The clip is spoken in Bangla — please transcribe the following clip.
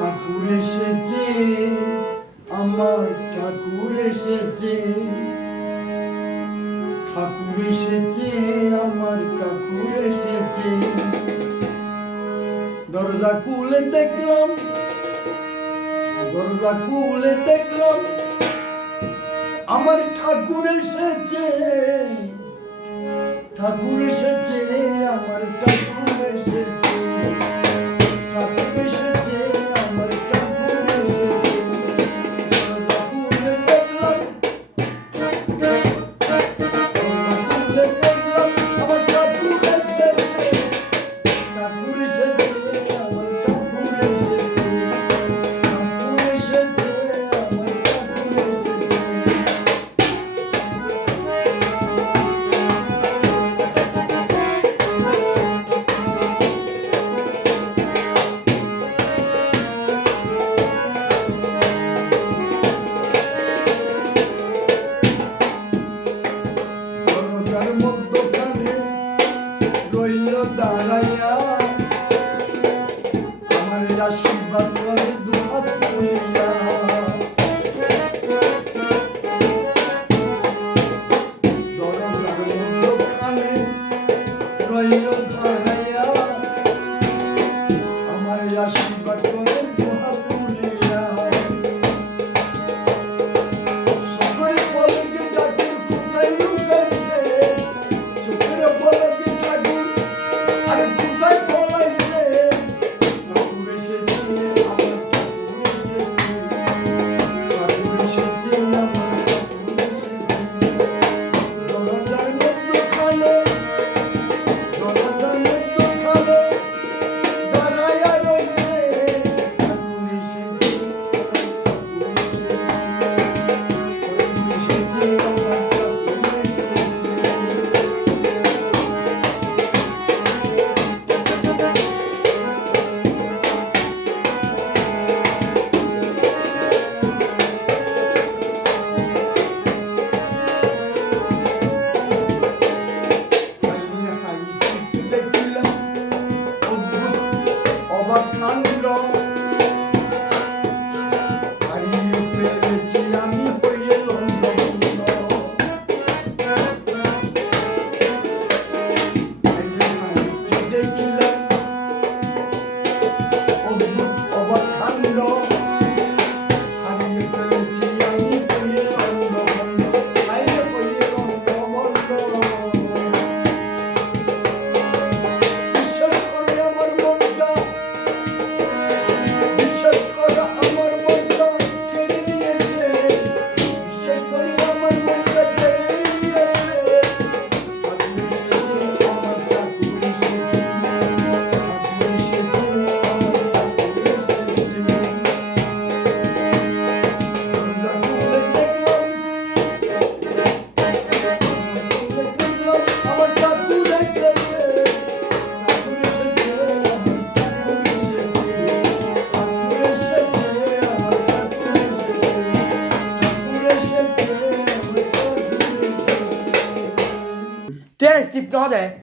ঠাকুর এসেছে, আমার ঠাকুর এসেছে, ঠাকুর এসেছে, আমার ঠাকুর এসেছে। দরজা খুলে দেখলাম, দরজা খুলে দেখলাম আমার ঠাকুর এসেছে, ঠাকুর এসেছে, আমার ঠাকুর এসেছে, ঠাকুর এসেছে, আমার ঠাকুর এসেছে। দরজা খুলে দেখলাম, দরজা খুলে দেখলাম আমার ঠাকুর এসেছে, ঠাকুর এসেছে, আমার ঠাকুর এসেছে, ঠাকুর এসেছে, আমার ঠাকুর এসেছে। দরজার মধ্যখানে রইল দাঁড়াইয়া, আমার আশীর্বাদ করে দুহাত তুলিয়া। দরজার মধ্যখানে রইল দাঁড়াইয়া, আমার আশীর্বাদ করে দুহাত তুলিয়া। সকলে বলে যে ঠাকুর কোথায় লুকাইছে, সকলে বলে যে ঠাকুর আরে কোথায় পলাইছে। ঠাকুর এসেছে, আমার ঠাকুর এসেছে, ঠাকুর এসেছে, আমার ঠাকুর এসেছে। দরজার মধ্যখানে, দরজার মধ্যখানে দাঁড়াইয়া রইছে, ঠাকুর এসেছে, আমার ঠাকুর এসেছে, ঠাকুর এসেছে, আমার ঠাকুর এসেছে। দেখিলাম অদ্ভুত অবাক কাণ্ড, হারিয়ে ফেলেছি আমি হয়ে লণ্ডভণ্ড। দেখিলাম অদ্ভুত অবাক কাণ্ড, হারিয়ে ফেলেছি আমি হয়ে লণ্ডভণ্ড, হারিয়ে হয়ে লণ্ডভণ্ড। বিশ্বাস করে আমার মনটা, বিশ্বাস করে আমার মনটা কেড়ে নিয়েছে, বিশ্বাস করে আমার মনটা কেড়ে নিয়েছে। ঠাকুর এসেছে, আমার ঠাকুর এসেছে, ঠাকুর এসেছে, আমার ঠাকুর এসেছে। দরজা খুলে দেখলাম, দরজা খুলে দেখলাম আমার ঠাকুর এসেছে, ঠাকুর এসেছে, আমার ঠাকুর এসেছে, ঠাকুর এসেছে, আমার ঠাকুর এসেছে, ঠাকুর এসেছে, আমার ঠাকুর এসেছে। Tu es le cycle